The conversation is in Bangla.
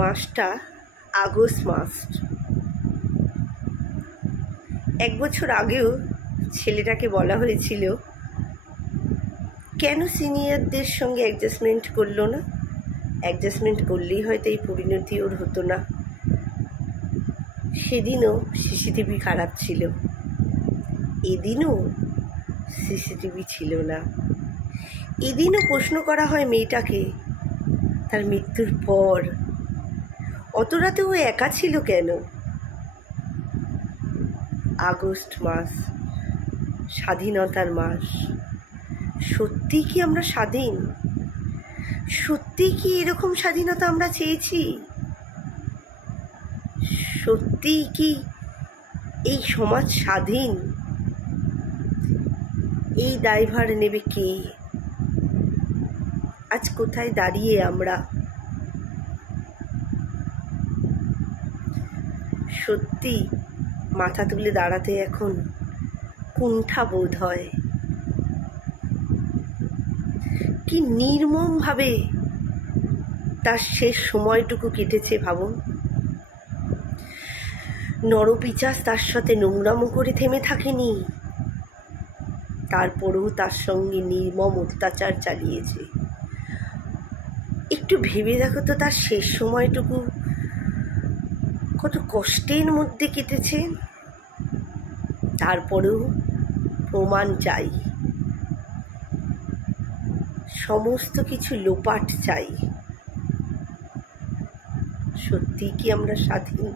মাসটা আগস্ট মাস। 1 বছর আগেও ছেলেটাকে বলা হয়েছিল কেন সিনিয়রদের সঙ্গে অ্যাডজাস্টমেন্ট করলো না, অ্যাডজাস্টমেন্ট করলেই হয়তো এই পরিণতি ওর হতো না। সেদিনও সিসিটিভি খারাপ ছিল, এদিনও সিসিটিভি ছিল না। এদিনও প্রশ্ন করা হয় মেয়েটাকে তার মৃত্যুর পর, অত রাতে ও একা ছিল কেন? আগস্ট মাস, স্বাধীনতার মাস। সত্যি কি আমরা স্বাধীন? সত্যি কি এরকম স্বাধীনতা আমরা চেয়েছি? সত্যি কি এই সমাজ স্বাধীন? এই দায়ভার নেবে কে? আজ কোথায় দাঁড়িয়ে আমরা? সত্যি মাথা তুলে দাঁড়াতে এখন কুণ্ঠা বোধ হয়। কি নির্মমভাবে তার শেষ সময়টুকু কেটেছে ভাবুন। নরপিচাস তার সাথে নোংরামো করে থেমে থাকেনি, তারপরেও তার সঙ্গে নির্মম অত্যাচার চালিয়েছে। একটু ভেবে দেখো তো, তার শেষ সময়টুকু কত কষ্টের মধ্যে কেটেছে। তারপরেও প্রমাণ চাই, সমস্ত কিছু লোপাট চাই। সত্যি কি আমরা স্বাধীন?